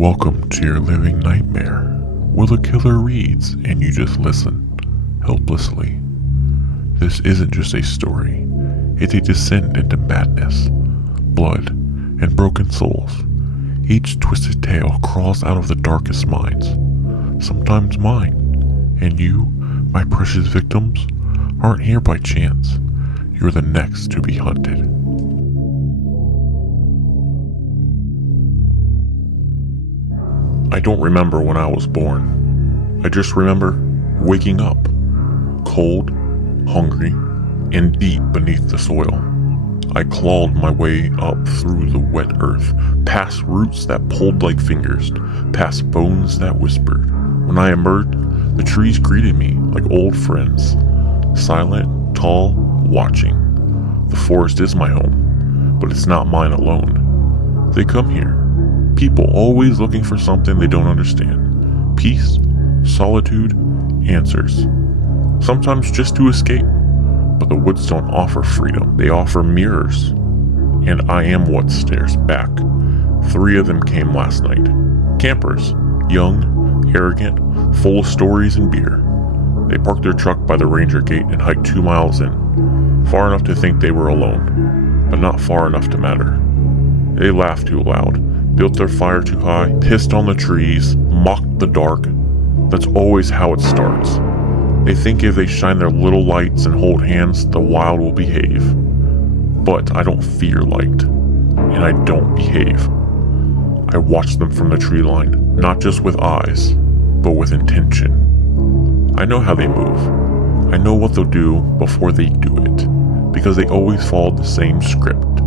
Welcome to your living nightmare, where the killer reads and you just listen, helplessly. This isn't just a story, it's a descent into madness, blood, and broken souls. Each twisted tale crawls out of the darkest minds, sometimes mine, and you, my precious victims, aren't here by chance. You're the next to be hunted. I don't remember when I was born. I just remember waking up, cold, hungry, and deep beneath the soil. I clawed my way up through the wet earth, past roots that pulled like fingers, past bones that whispered. When I emerged, the trees greeted me like old friends, silent, tall, watching. The forest is my home, but it's not mine alone. They come here. People always looking for something they don't understand. Peace, solitude, answers. Sometimes just to escape. But the woods don't offer freedom. They offer mirrors. And I am what stares back. 3 of them came last night. Campers. Young, arrogant, full of stories and beer. They parked their truck by the ranger gate and hiked 2 miles in. Far enough to think they were alone, but not far enough to matter. They laughed too loud. Built their fire too high, pissed on the trees, mocked the dark. That's always how it starts. They think if they shine their little lights and hold hands, the wild will behave. But I don't fear light, and I don't behave. I watch them from the tree line, not just with eyes, but with intention. I know how they move. I know what they'll do before they do it, because they always follow the same script.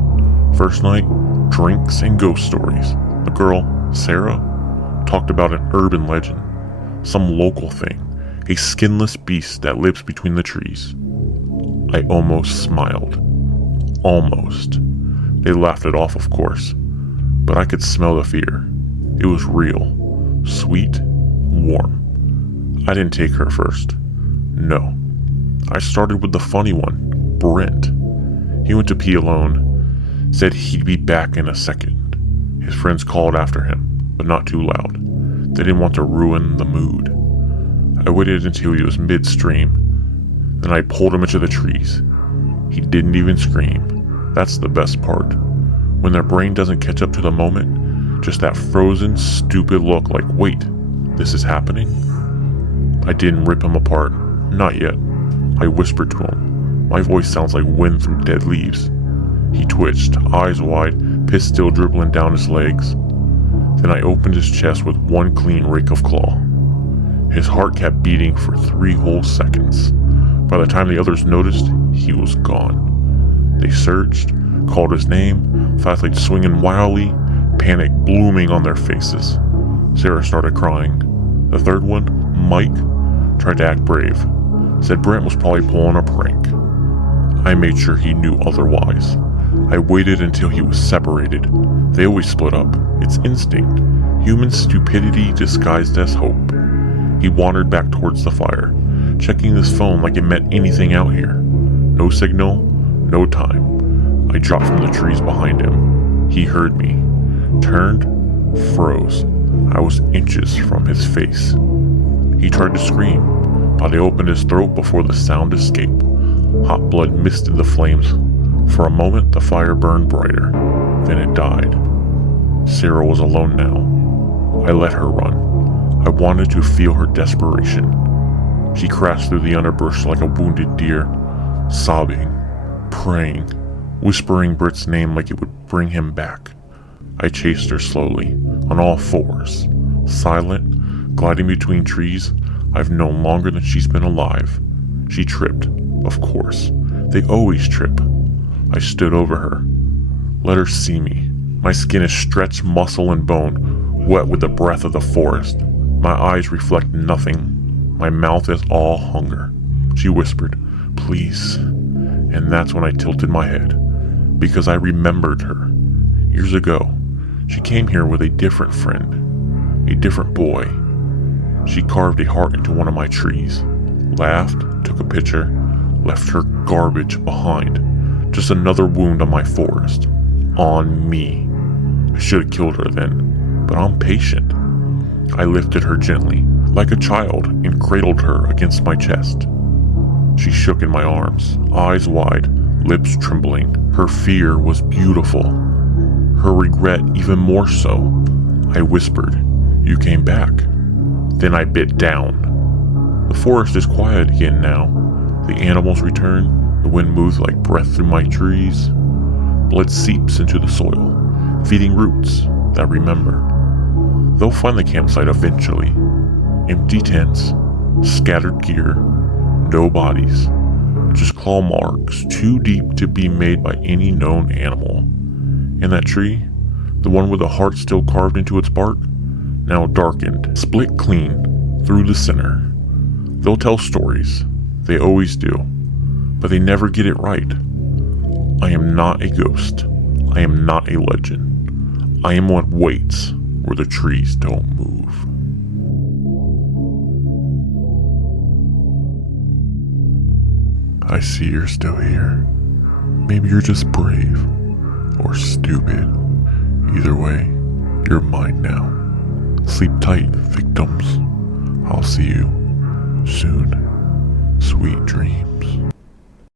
First night, drinks and ghost stories. The girl, Sarah, talked about an urban legend, some local thing, a skinless beast that lives between the trees. I almost smiled. Almost. They laughed it off, of course, but I could smell the fear. It was real, sweet, warm. I didn't take her first. No. I started with the funny one, Brent. He went to pee alone. Said he'd be back in a second. His friends called after him, but not too loud. They didn't want to ruin the mood. I waited until he was midstream. Then I pulled him into the trees. He didn't even scream. That's the best part. When their brain doesn't catch up to the moment, just that frozen, stupid look like, wait, this is happening? I didn't rip him apart. Not yet. I whispered to him. My voice sounds like wind through dead leaves. He twitched, eyes wide, piss still dribbling down his legs. Then I opened his chest with one clean rake of claw. His heart kept beating for 3 whole seconds. By the time the others noticed, he was gone. They searched, called his name, flashlights swinging wildly, panic blooming on their faces. Sarah started crying. The third one, Mike, tried to act brave. Said Brent was probably pulling a prank. I made sure he knew otherwise. I waited until he was separated. They always split up. It's instinct. Human stupidity disguised as hope. He wandered back towards the fire, checking his phone like it meant anything out here. No signal, no time. I dropped from the trees behind him. He heard me. Turned, froze. I was inches from his face. He tried to scream, but I opened his throat before the sound escaped. Hot blood misted the flames. For a moment, the fire burned brighter. Then it died. Sarah was alone now. I let her run. I wanted to feel her desperation. She crashed through the underbrush like a wounded deer, sobbing, praying, whispering Britt's name like it would bring him back. I chased her slowly, on all fours, silent, gliding between trees. I've known longer than she's been alive. She tripped, of course. They always trip. I stood over her. Let her see me. My skin is stretched muscle and bone, wet with the breath of the forest. My eyes reflect nothing. My mouth is all hunger. She whispered, please. And that's when I tilted my head, because I remembered her. Years ago, she came here with a different friend, a different boy. She carved a heart into one of my trees, laughed, took a picture, left her garbage behind. Just another wound on my forest. On me. I should have killed her then, but I'm patient. I lifted her gently, like a child, and cradled her against my chest. She shook in my arms, eyes wide, lips trembling. Her fear was beautiful. Her regret even more so. I whispered, "You came back." Then I bit down. The forest is quiet again now. The animals return. The wind moves like breath through my trees. Blood seeps into the soil, feeding roots that remember. They'll find the campsite eventually. Empty tents, scattered gear, no bodies, just claw marks too deep to be made by any known animal. And that tree, the one with a heart still carved into its bark, now darkened, split clean through the center. They'll tell stories, they always do, but they never get it right. I am not a ghost. I am not a legend. I am what waits where the trees don't move. I see you're still here. Maybe you're just brave or stupid. Either way, you're mine now. Sleep tight, victims. I'll see you soon. Sweet dreams.